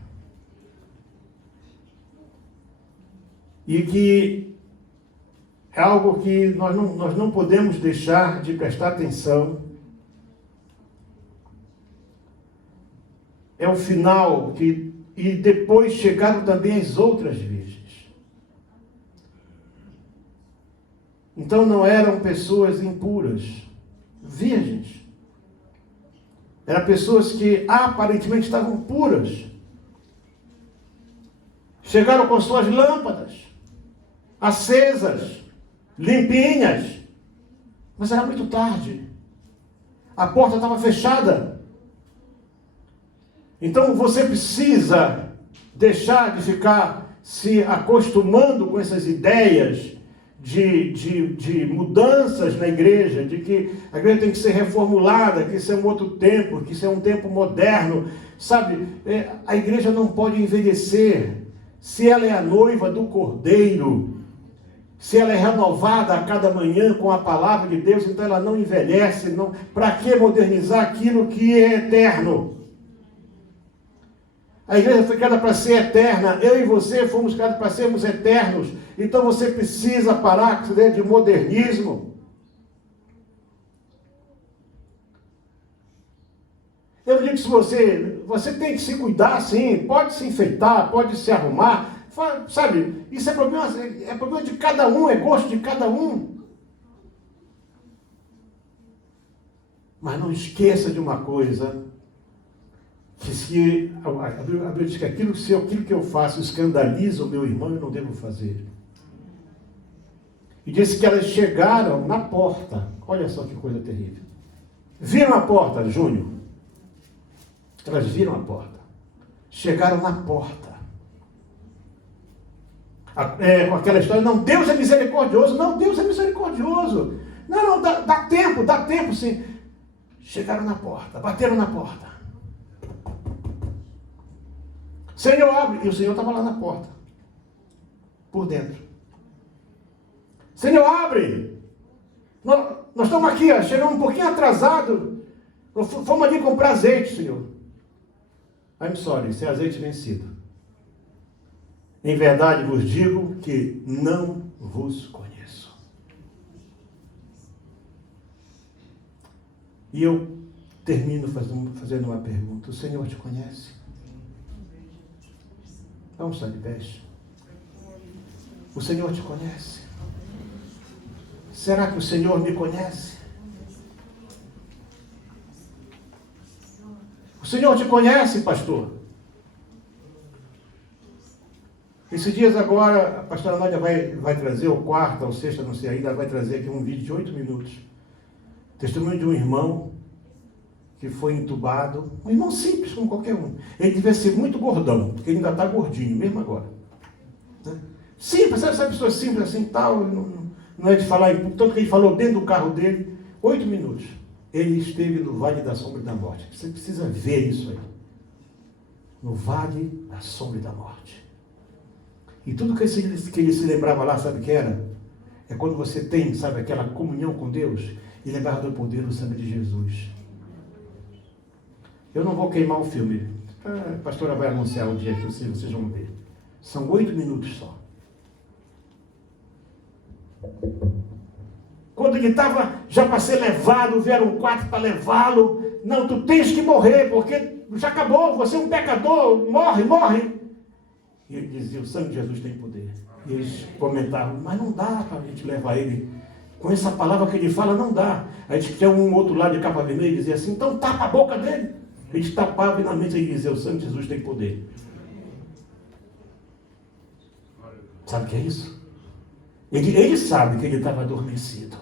E que é algo que nós não podemos deixar de prestar atenção. É o final e depois chegaram também as outras virgens. Então não eram pessoas impuras, virgens. Eram pessoas que aparentemente estavam puras. Chegaram com suas lâmpadas acesas, limpinhas. Mas era muito tarde. A porta estava fechada. Então você precisa deixar de ficar se acostumando com essas ideias de mudanças na igreja, de que a igreja tem que ser reformulada, que isso é um outro tempo, que isso é um tempo moderno. Sabe, a igreja não pode envelhecer. Se ela é a noiva do Cordeiro, se ela é renovada a cada manhã com a palavra de Deus, então ela não envelhece. Para que modernizar aquilo que é eterno? A igreja foi criada para ser eterna. Eu e você fomos criados para sermos eternos. Então você precisa parar com essa ideia de modernismo. Eu digo que se você tem que se cuidar, sim. Pode se enfeitar, pode se arrumar. Sabe, isso é problema de cada um, é gosto de cada um. Mas não esqueça de uma coisa. Que a Bíblia diz que aquilo que eu faço escandaliza o meu irmão, eu não devo fazer. E disse que elas chegaram na porta. Olha só que coisa terrível. Viram a porta, Júnior? Elas viram a porta. Chegaram na porta. Com aquela história, não, Deus é misericordioso. Não, Deus é misericordioso. Não, dá tempo sim. Chegaram na porta, bateram na porta. Senhor, abre. E o Senhor estava lá na porta. Por dentro. Senhor, abre. Nós estamos aqui, chegamos um pouquinho atrasados. Fomos ali comprar azeite, Senhor. I'm sorry, isso é azeite vencido. Em verdade vos digo que não vos conheço. E eu termino fazendo uma pergunta. O Senhor te conhece? Vamos estar de pé. O Senhor te conhece? Será que o Senhor me conhece? O Senhor te conhece, pastor? Esses dias agora, a pastora Nádia vai trazer, ou quarta, ou sexta, não sei ainda, vai trazer aqui um vídeo de 8 minutos. Testemunho de um irmão que foi entubado, um irmão simples como qualquer um. Ele devia ser muito gordão, porque ele ainda está gordinho, mesmo agora. Né? Simples, sabe essa pessoa simples assim, tal, não é de falar, tanto que ele falou dentro do carro dele, 8 minutos. Ele esteve no Vale da Sombra e da Morte. Você precisa ver isso aí. No Vale da Sombra e da Morte. E tudo que ele se lembrava lá, sabe o que era? É quando você tem, sabe, aquela comunhão com Deus e lembrava do poder do sangue de Jesus. Eu não vou queimar o filme. A pastora vai anunciar o dia que vocês vão ver. São 8 minutos só. Quando ele estava já para ser levado, vieram 4 para levá-lo. Não, tu tens que morrer, porque já acabou, você é um pecador, morre, morre. E ele dizia, o sangue de Jesus tem poder. E eles comentavam, mas não dá para a gente levar ele. Com essa palavra que ele fala, não dá. Aí tinha um outro lado de capa vermelha e dizia assim, então tapa a boca dele. Eles tapavam e na mente ele dizia, o sangue de Jesus tem poder. Sabe o que é isso? Ele sabe que ele estava adormecido.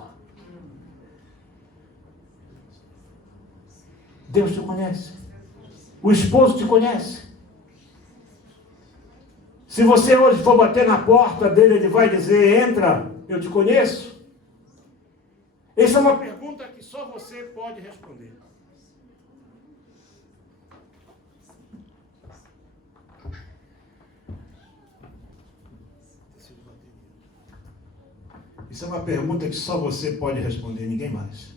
Deus te conhece. O esposo te conhece. Se você hoje for bater na porta dele, ele vai dizer, entra, eu te conheço. Essa é uma pergunta que só você pode responder. Isso é uma pergunta que só você pode responder, ninguém mais.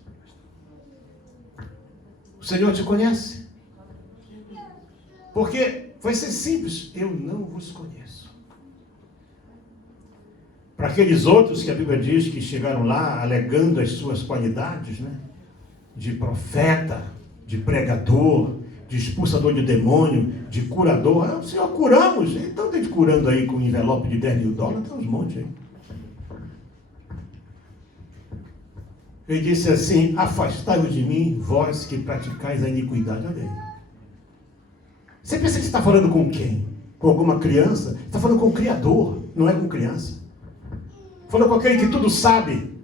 O Senhor te conhece? Porque vai ser simples, eu não vos conheço. Para aqueles outros que a Bíblia diz que chegaram lá alegando as suas qualidades, né? De profeta, de pregador, de expulsador de demônio, de curador. Senhor, curamos. Então tem gente curando aí com um envelope de $10 mil, tem uns montes aí. Ele disse assim, afastai-vos de mim, vós que praticais a iniquidade. Olha aí. Você pensa que está falando com quem? Com alguma criança? Está falando com o Criador, não é com criança. Falando com aquele que tudo sabe.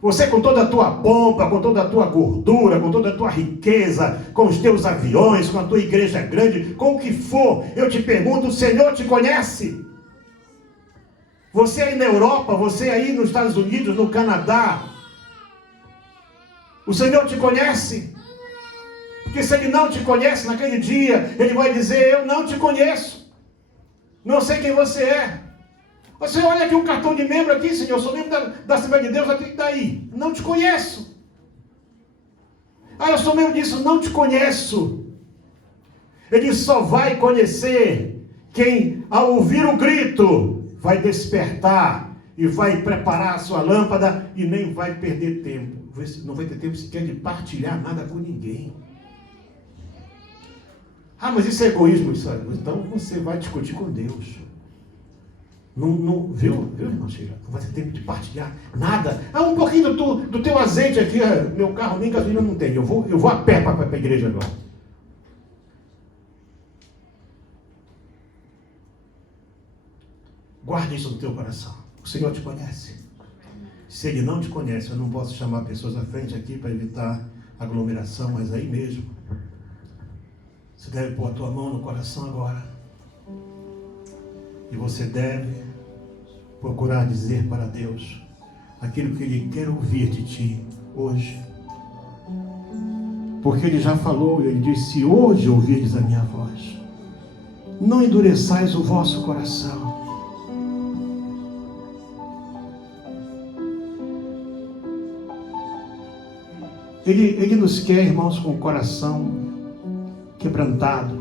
Você com toda a tua pompa, com toda a tua gordura, com toda a tua riqueza, com os teus aviões, com a tua igreja grande, com o que for, eu te pergunto, o Senhor te conhece? Você aí na Europa, você aí nos Estados Unidos, no Canadá, o Senhor te conhece? Porque se Ele não te conhece naquele dia, Ele vai dizer, eu não te conheço. Não sei quem você é. Você olha aqui um cartão de membro aqui, Senhor, eu sou membro da Assembleia de Deus, aqui daí. Não te conheço. Ah, eu sou membro disso, não te conheço. Ele só vai conhecer quem, ao ouvir o grito, vai despertar e vai preparar a sua lâmpada e nem vai perder tempo. Não vai ter tempo sequer de partilhar nada com ninguém. Ah, mas isso é egoísmo. Então você vai discutir com Deus. Não, viu, irmão Sheila? Não vai ter tempo de partilhar nada. Ah, um pouquinho do teu azeite aqui. Meu carro nem gasolina não tem. Eu vou a pé para a igreja agora. Guarde isso no teu coração. O Senhor te conhece. Se Ele não te conhece, eu não posso chamar pessoas à frente aqui para evitar aglomeração, mas aí mesmo. Você deve pôr a tua mão no coração agora. E você deve procurar dizer para Deus aquilo que Ele quer ouvir de ti hoje. Porque Ele já falou, Ele disse, se hoje ouvirdes a minha voz, não endureçais o vosso coração. Ele nos quer, irmãos, com o coração quebrantado.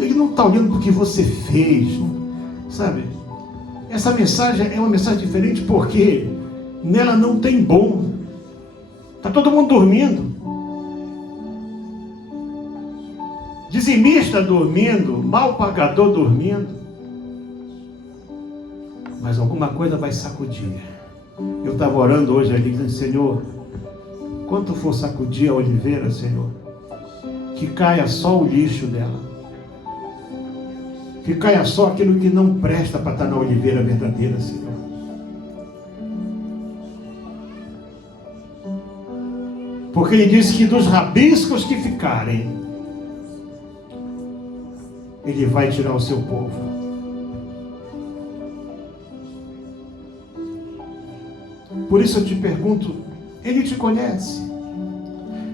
Ele não está olhando para o que você fez, sabe? Essa mensagem é uma mensagem diferente porque nela não tem bom. Está todo mundo dormindo. Dizimista dormindo, mal pagador dormindo. Mas alguma coisa vai sacudir. Eu estava orando hoje ali, dizendo, Senhor, quanto for sacudir a oliveira, Senhor, que caia só o lixo dela. Que caia só aquilo que não presta para estar na oliveira verdadeira, Senhor. Porque Ele disse que dos rabiscos que ficarem, Ele vai tirar o seu povo. Por isso eu te pergunto, Ele te conhece?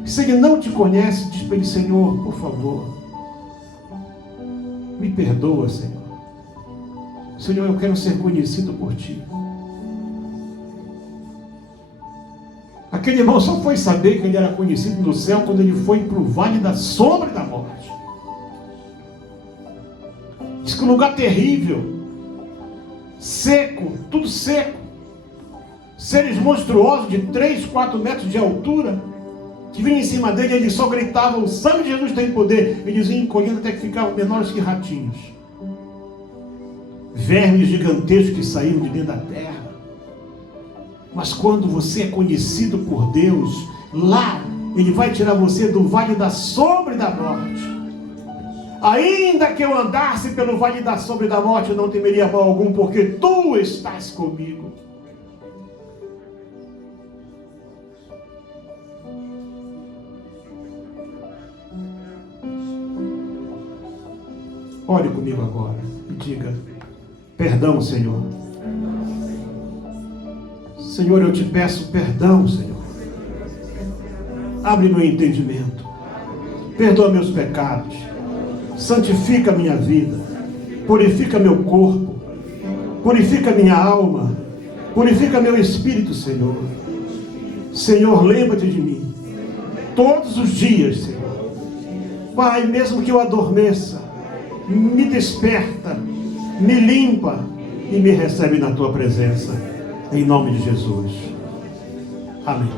Se Ele não te conhece, diz para Ele: Senhor, por favor, me perdoa, Senhor. Senhor, eu quero ser conhecido por Ti. Aquele irmão só foi saber que ele era conhecido no céu quando ele foi para o vale da sombra e da morte. Diz que um lugar terrível, seco, tudo seco, seres monstruosos de 3, 4 metros de altura, que vinham em cima dele, e ele só gritava: o sangue de Jesus tem poder. Eles iam encolhendo até que ficavam menores que ratinhos. Vermes gigantescos que saíram de dentro da terra. Mas quando você é conhecido por Deus, lá Ele vai tirar você do vale da sombra e da morte. Ainda que eu andasse pelo vale da sombra e da morte, eu não temeria mal algum, porque Tu estás comigo. Ore comigo agora e diga: perdão, Senhor. Senhor, eu te peço perdão, Senhor. Abre meu entendimento. Perdoa meus pecados. Santifica minha vida. Purifica meu corpo. Purifica minha alma. Purifica meu espírito, Senhor. Senhor, lembra-te de mim. Todos os dias, Senhor. Pai, mesmo que eu adormeça, me desperta, me limpa e me recebe na Tua presença. Em nome de Jesus. Amém.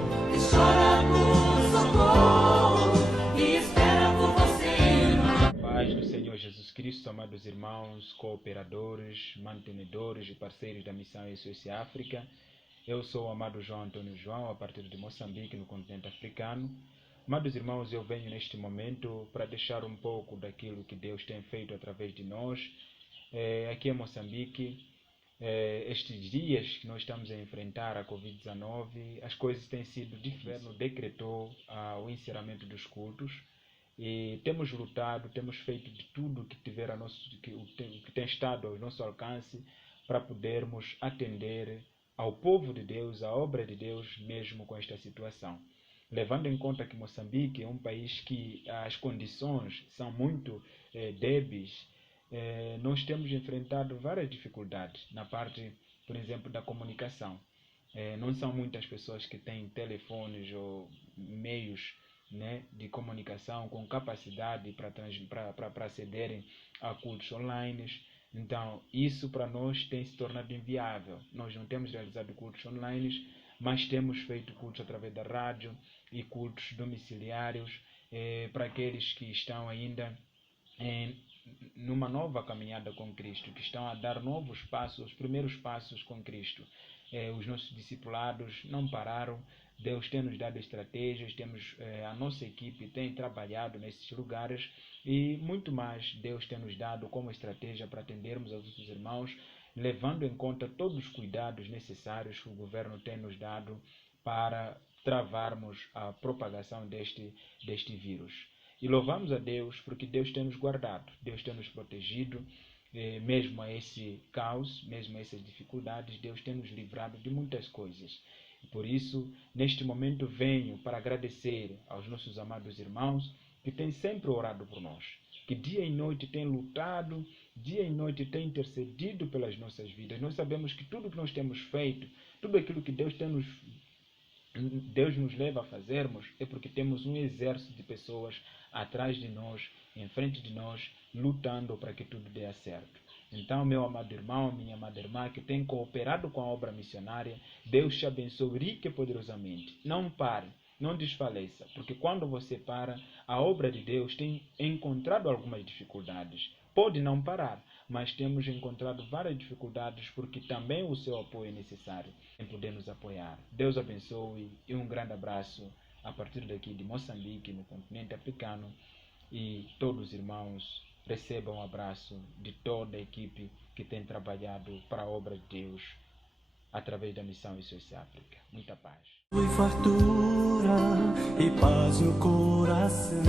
Chora por socorro e espera por você. Paz do Senhor Jesus Cristo, amados irmãos, cooperadores, mantenedores e parceiros da Missão SOS África. Eu sou o amado João Antônio João, a partir de Moçambique, no continente africano. Amados irmãos, eu venho neste momento para deixar um pouco daquilo que Deus tem feito através de nós, aqui em Moçambique. Estes dias que nós estamos a enfrentar a Covid-19, as coisas têm sido difíceis. O governo decretou o encerramento dos cultos e temos lutado, temos feito de tudo que tem estado ao nosso alcance para podermos atender ao povo de Deus, à obra de Deus, mesmo com esta situação. Levando em conta que Moçambique é um país que as condições são muito débeis, nós temos enfrentado várias dificuldades na parte, por exemplo, da comunicação. Não são muitas pessoas que têm telefones ou meios, né, de comunicação com capacidade para acederem a cultos online. Então, isso para nós tem se tornado inviável. Nós não temos realizado cultos online, mas temos feito cultos através da rádio e cultos domiciliários para aqueles que estão ainda numa nova caminhada com Cristo, que estão a dar novos passos, os primeiros passos com Cristo. Os nossos discipulados não pararam. Deus tem nos dado estratégias, a nossa equipe tem trabalhado nesses lugares e muito mais Deus tem nos dado como estratégia para atendermos aos nossos irmãos, levando em conta todos os cuidados necessários que o governo tem nos dado para travarmos a propagação deste vírus. E louvamos a Deus porque Deus tem nos guardado, Deus tem nos protegido, mesmo a esse caos, mesmo a essas dificuldades, Deus tem nos livrado de muitas coisas. E por isso, neste momento, venho para agradecer aos nossos amados irmãos que têm sempre orado por nós, que dia e noite têm lutado, dia e noite têm intercedido pelas nossas vidas. Nós sabemos que tudo que nós temos feito, tudo aquilo que Deus nos leva a fazermos, é porque temos um exército de pessoas atrás de nós, em frente de nós, lutando para que tudo dê certo. Então, meu amado irmão, minha amada irmã, que tem cooperado com a obra missionária, Deus te abençoe rica e poderosamente. Não pare, não desfaleça, porque quando você para, a obra de Deus tem encontrado algumas dificuldades. Pode não parar, mas temos encontrado várias dificuldades porque também o seu apoio é necessário em poder nos apoiar. Deus abençoe e um grande abraço a partir daqui de Moçambique, no continente africano, e todos os irmãos recebam um abraço de toda a equipe que tem trabalhado para a obra de Deus através da Missão SOS África. Muita paz. E fartura e paz no coração.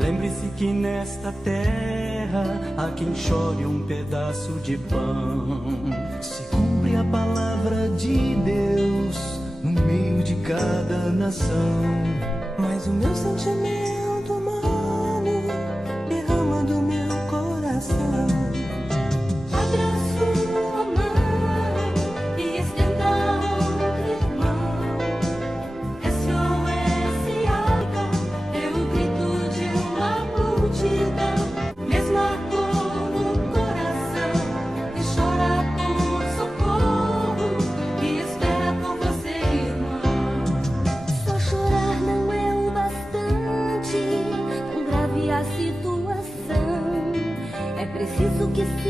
Lembre-se que nesta terra há quem chore um pedaço de pão. Se cumpre a palavra de Deus no meio de cada nação. Mas o meu sentimento humano derrama do meu coração. Abra sua mão e estenda outra irmão. SOS África é o grito de uma multidão. Mesma dor no coração que chora por socorro e espera por você, irmão. Só chorar não é o bastante, tão grave a situação. É preciso que se